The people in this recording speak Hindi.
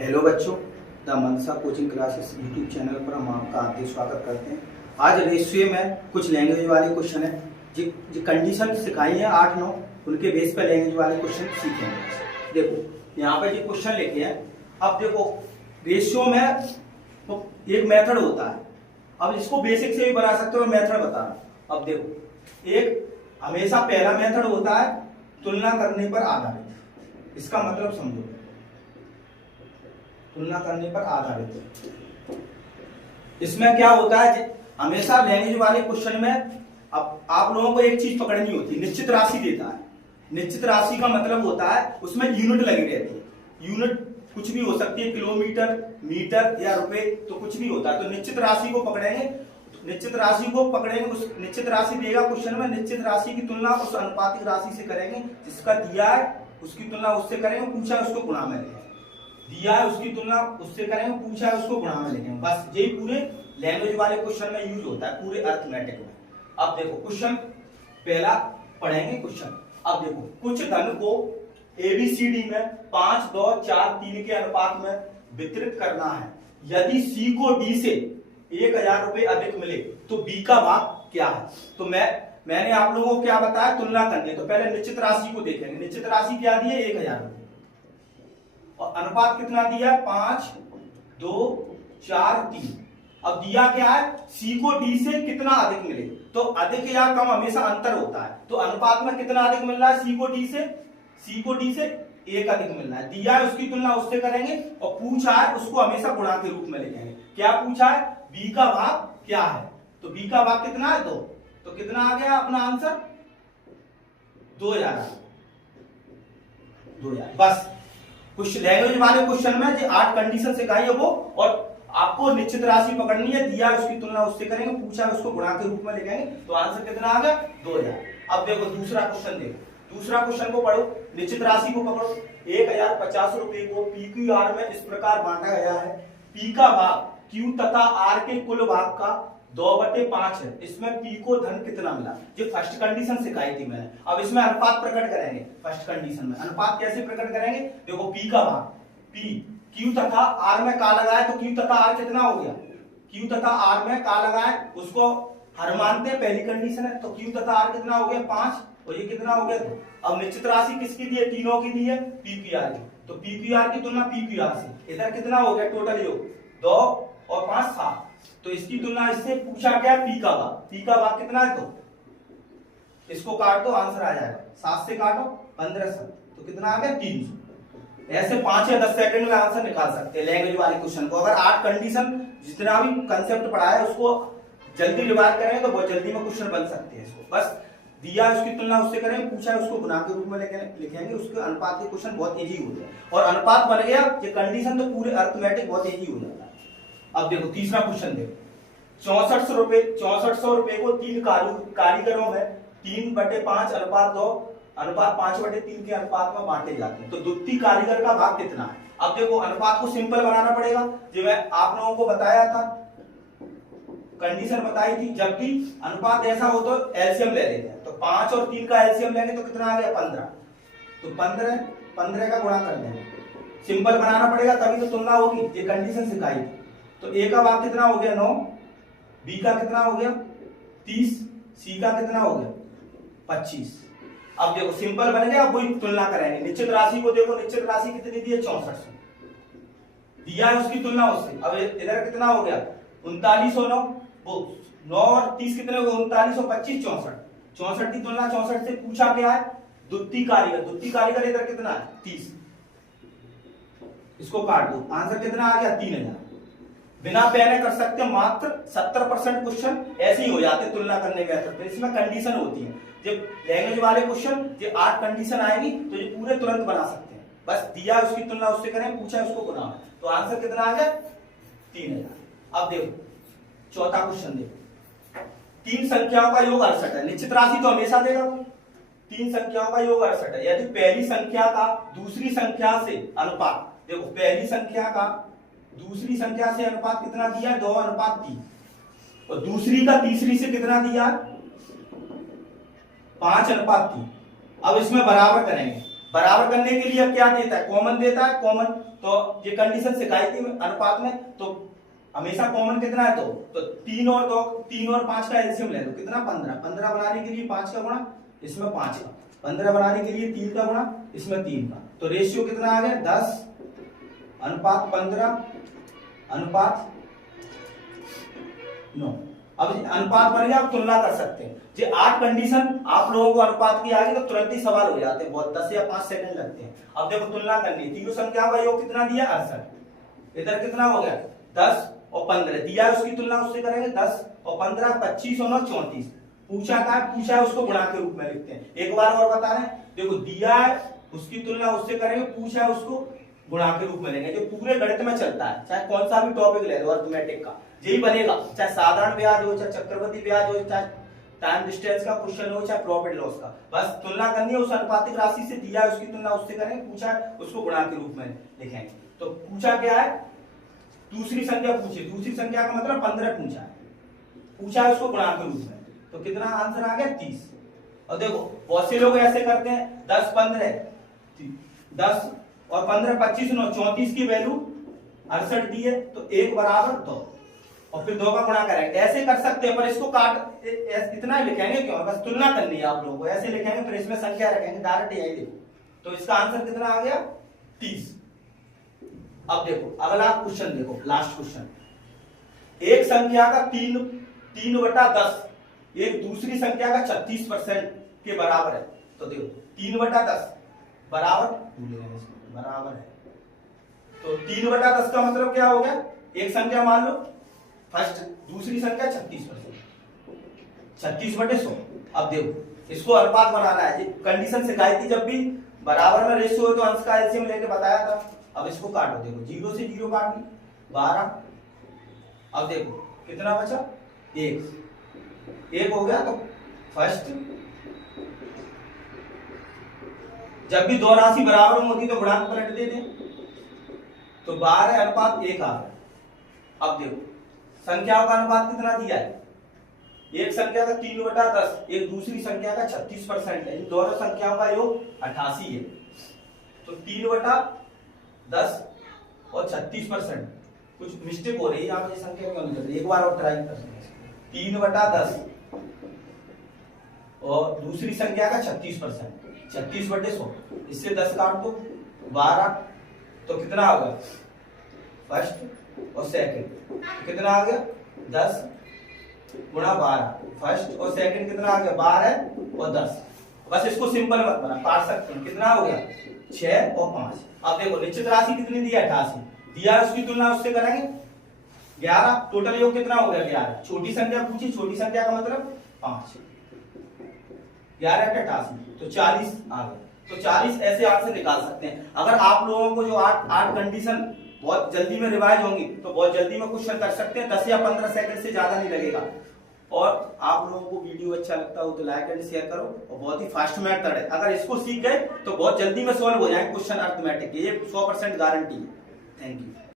हेलो बच्चों, the Mansa coaching classes YouTube channel पर हम आपका हार्दिक स्वागत करते हैं। आज रेशियो में कुछ लैंग्वेज वाले क्वेश्चन है जो कंडीशन सिखाई है 8-9, उनके बेस पर लैंग्वेज वाले क्वेश्चन सीखेंगे। देखो यहाँ पे जो क्वेश्चन लिखे हैं, अब देखो रेशियो में तो एक मेथड होता है। अब इसको बेसिक से भी बना सकते हो, मेथड बता। अब देखो एक हमेशा पहला मेथड होता है तुलना करने पर आधारित। इसका मतलब समझो, तुलना करने पर आधारित। इसमें क्या होता है, हमेशा लैंग्वेज वाले क्वेश्चन में अब आप लोगों को एक चीज पकड़नी होती है, निश्चित राशि देता है। निश्चित राशि का मतलब होता है उसमें यूनिट लगी रहती है। यूनिट कुछ भी हो सकती है, किलोमीटर, मीटर या रुपए, तो कुछ भी होता है। तो निश्चित राशि को पकड़ेंगे, निश्चित राशि को पकड़ेंगे, उस निश्चित राशि देगा क्वेश्चन में, निश्चित राशि की तुलना उस अनुपातिक राशि से करेंगे जिसका दिया है, उसकी तुलना उससे करेंगे, पूछा है उसको गुणा में लेंगे। दिया है उसकी तुलना उससे करेंगे, पूछा है उसको गुणा में लेंगे। बस यही पूरे लैंग्वेज वाले क्वेश्चन में यूज होता है, पूरे अर्थमेटिक में। अब देखो क्वेश्चन पहला पढ़ेंगे क्वेश्चन। अब देखो कुछ धन को एबीसीडी में 5, 2, 4, 3 के अनुपात में वितरित करना है। यदि सी को डी से 1000 रुपए अधिक मिले तो बी का भाग क्या है। तो मैंने आप लोगों को क्या बताया, तुलना करनी है। तो पहले निश्चित राशि को देखेंगे। निश्चित राशि क्या दी है, 1000 रुपए, और अनुपात कितना दिया है, 5, 2, 4, 3। अब दिया क्या है, सी को डी से कितना अधिक मिले। तो अधिक या कम हमेशा अंतर होता है। तो अनुपात में कितना अधिक मिल रहा है, सी को डी से 1 अधिक मिल रहा है। दिया है उसकी तुलना उससे करेंगे, और पूछा है उसको हमेशा गुणा के रूप में लिखेंगे। क्या पूछा है, बी का भाग क्या है। तो बी का भाग कितना है, 2। तो कितना आ गया अपना आंसर, 2000। बस कुछ लैंग्वेज वाले क्वेश्चन में जो 8 कंडीशन सिखाई है वो, और आपको निश्चित राशि पकड़नी है। दिया उसकी तुलना उससे करेंगे, पूछा उसको गुणा के रूप में लिखेंगे। तो आंसर कितना आ गया, 2000। अब देखो दूसरा क्वेश्चन, देखो दूसरा क्वेश्चन को पढ़ो। निश्चित राशि को पकड़ो। 1050 रुपए को पी क्यू आर में इस प्रकार बांटा गया है। पी का भाग क्यू तथा आर के कुल भाग का 2/5 है। इसमें पी को धन कितना मिला। जो फर्स्ट कंडीशन सिखाई थी मैंने। अब इसमें अनुपात प्रकट करेंगे। फर्स्ट कंडीशन में अनुपात कैसे प्रकट करेंगे, देखो पी का भाग, पी क्यू तथा आर में का लगाए तो क्यू तथा आर कितना हो गया, क्यू तथा आर में का लगाए उसको हर मानते हैं, पहली कंडीशन है। तो क्यू तथा आर कितना हो गया, 5, और ये कितना हो गया 2। अब निश्चित राशि किसकी दी है, तीनों की दी है, पी क्यू आर की। तो पी क्यू आर की तुलना पी क्यू आर से, इधर कितना हो गया टोटल योग, 2 और 5, 7। तो इसकी तुलना इससे पूछा गया पी का भाग। पी का भाग कितना है, तो इसको काट दो, आंसर आ जाएगा। 7 से काटो, 15 से, तो कितना आ गया, 300। ऐसे 5 या 10 सेकंड में आंसर निकाल सकते हैं लैंग्वेज वाले क्वेश्चन को। अगर 8 कंडीशन जितना भी कंसेप्ट पढ़ा है उसको जल्दी रिवाइज करें तो बहुत जल्दी में क्वेश्चन बन सकते हैं। इसको बस दिया उसकी तुलना उससे करें, पूछा उसको गुणा के रूप में लिखेंगे, उसके अनुपात के क्वेश्चन बहुत इजी हो जाए। और अनुपात बन गया ये कंडीशन, तो पूरे अर्थमेटिक बहुत इजी हो जाता है। अब देखो तीसरा क्वेश्चन देखो। 6400 रुपए को 3 कारीगरों में 3/5 अनुपात 2 अनुपात 5/3 के अनुपात में बांटे जाते हैं। तो द्वितीय कारीगर का भाग कितना है। अब देखो अनुपात को सिंपल बनाना पड़ेगा। जो मैं आप लोगों को बताया था, कंडीशन बताई थी, जब भी अनुपात ऐसा हो तो एलसीएम ले लेते हैं। तो 5 और 3 का एलसीएम लेंगे तो कितना आ गया, 15। तो 15 का गुणा कर लेंगे। सिंपल बनाना पड़ेगा तभी तो तुलना होगी। ये कंडीशन सिखाई थी। तो ए का भाग कितना हो गया, 9, बी का कितना हो गया, 30, सी का कितना हो गया, 25। अब देखो सिंपल बन गया। अब वही तुलना करेंगे। निश्चित राशि को देखो, निश्चित राशि कितनी दी है, 6400 दिया है, उसकी तुलना उससे। अब इधर कितना हो गया, 3909, वो 9 और 30 कितने हो गए, 39 और 25, 64। 64 की तुलना 64 से पूछा क्या है, द्वितीय कारीगर। द्वितीय कारीगर इधर कितना है, 30। इसको काट दो, आंसर कितना आ गया, 3000। बिना पहले कर सकते, मात्र 70% क्वेश्चन ऐसे ही हो जाते तुलना करने में। इसमें कंडीशन होती है। जब लैंग्वेज वाले क्वेश्चन जो 8 कंडीशन आएगी तो ये पूरे तुरंत बना सकते हैं। बस दिया उसकी तुलना उससे करें, पूछा उसको गुणा। तो आंसर कितना आ गया, 3000। अब देखो चौथा क्वेश्चन देखो। 3 संख्याओं का योग 68 है। निश्चित राशि तो हमेशा देगा वो। 3 संख्याओं का योग 68 है। यदि पहली संख्या का दूसरी संख्या से अनुपात, देखो पहली संख्या का दूसरी संख्या से अनुपात कितना दिया है, 2/3, और दूसरी का तीसरी से कितना दिया है, 5/3। अब इसमें बराबर करेंगे। बराबर करने के लिए क्या देता है, कॉमन देता है, कॉमन। तो ये कंडीशन सिखाई थी अनुपात में, तो हमेशा कॉमन कितना है, तो 3 और 2, 3 और 5 का एलसीएम ले लो, कितना 15, 15 बनाने के लिए 5 का गुणा इसमें 5 का, 15 बनाने के लिए 3 का गुणा इसमें 3 का, तो रेशियो कितना आ गया 10 अनुपात 15 अनुपात 9। अब अनुपात बन गया, आप तुलना कर सकते हैं। जो 8 कंडीशन आप लोगों को अनुपात की आ गई तो तुरंत ही सवाल हो जाते हैं, बहुत 10 या 5 सेकंड लगते हैं। अब देखो तुलना करनी है, तीनों संख्याओं का योग कितना दिया 68, इधर कितना हो गया 10 और 15 दिया है, उसकी तुलना उससे करेंगे 10 और 15 25 और 9 34। पूछा है उसको गुणा के रूप में लिखते हैं। एक बार और बता रहे हैं, देखो दिया है उसकी तुलना उससे करेंगे, पूछा है उसको गुणा के रूप में लेंगे। जो पूरे गणित में चलता है, चाहे कौन सा भी टॉपिक ले लो अर्थमेटिक का, यही बनेगा, चाहे साधारण ब्याज हो, चाहे चक्रवृद्धि ब्याज हो, चाहे टाइम डिस्टेंस का क्वेश्चन हो, चाहे प्रॉफिट लॉस का। बस तुलना करनी है, उस अनुपातिक राशि से दिया है उसकी तुलना उससे करेंगे, पूछा है उसको गुणा के रूप में लिखेंगे। तो पूछा क्या है, दूसरी संख्या पूछी, दूसरी संख्या का मतलब 15 पूछा है उसको गुणा के रूप में, तो कितना आंसर आ गया 30। और देखो बहुत से लोग ऐसे करते हैं 10 15 10 और 15 25 9 34 की वैल्यू 68 दी है, तो 1 बराबर 2 और फिर 2 का गुणा करेंगे, ऐसे कर सकते हैं। पर इसको काट इतना लिखेंगे क्यों, बस तुलना करनी है आप लोगों को, ऐसे लिखेंगे फिर इसमें संख्या रखेंगे डायरेक्ट यही देखो। तो इसका आंसर कितना आ गया 30। अब देखो अगला क्वेश्चन देखो, लास्ट क्वेश्चन, एक संख्या का 3/10 एक दूसरी संख्या का 36% के बराबर है। तो देखो 3/10 बराबर है, तो 3/10 का मतलब क्या हो गया, एक संख्या मान लो फर्स्ट, दूसरी संख्या 36%, 36/100। अब देखो इसको अनुपात बनाना है, कंडीशन सिखाई थी, जब भी बराबर में रेशियो हो तो अंश का एलसीएम लेके बताया था। अब इसको काटो, देखो 0 से 0 काट ली 12, अब देखो कितना बचा 1 हो गया। तो फर्स्ट, जब भी दो राशि बराबर होती तो गुणांक पलट दे दें, तो 12 अनुपात 1 आ गया। अब देखो संख्याओं का अनुपात कितना दिया है, एक संख्या का 3/10 एक दूसरी संख्या का 36% है, इन दोनों संख्याओं का योग 88 है। तो 3/10 और 36%, कुछ मिस्टेक हो रही है यहाँ पे, संख्या क्यों निकल रही है, एक बार और ट्राई करते हैं। 3/10 और दूसरी संख्या का 36%, 36/100, इससे 10 काट दो 12, तो कितना होगा फर्स्ट और सेकंड, कितना आ गया 10 गुणा 12, फर्स्ट और सेकंड कितना आ गया 12 और 10। बस इसको सिंपल मत बना, काट सकते हैं, कितना हो गया 6 और 5। अब देखो निश्चित राशि कितनी दी है 88, दिया है उसकी तुलना उससे करेंगे 11, टोटल योग कितना हो गया 11। छोटी संख्या पूछी, छोटी संख्या का मतलब 5, 11 × 88 तो 40 आ गए। तो 40 ऐसे आंसर निकाल सकते हैं। अगर आप लोगों को जो 8 कंडीशन बहुत जल्दी में रिवाइज होंगी तो बहुत जल्दी में क्वेश्चन कर सकते हैं, 10 या 15 सेकंड से ज्यादा नहीं लगेगा। और आप लोगों को वीडियो अच्छा लगता हो तो लाइक एंड शेयर करो, और बहुत ही फास्ट मेथड है, अगर इसको सीख गए तो बहुत जल्दी में सॉल्व हो जाएंगे क्वेश्चन अर्थमेटिक, ये 100% गारंटी है। Thank you.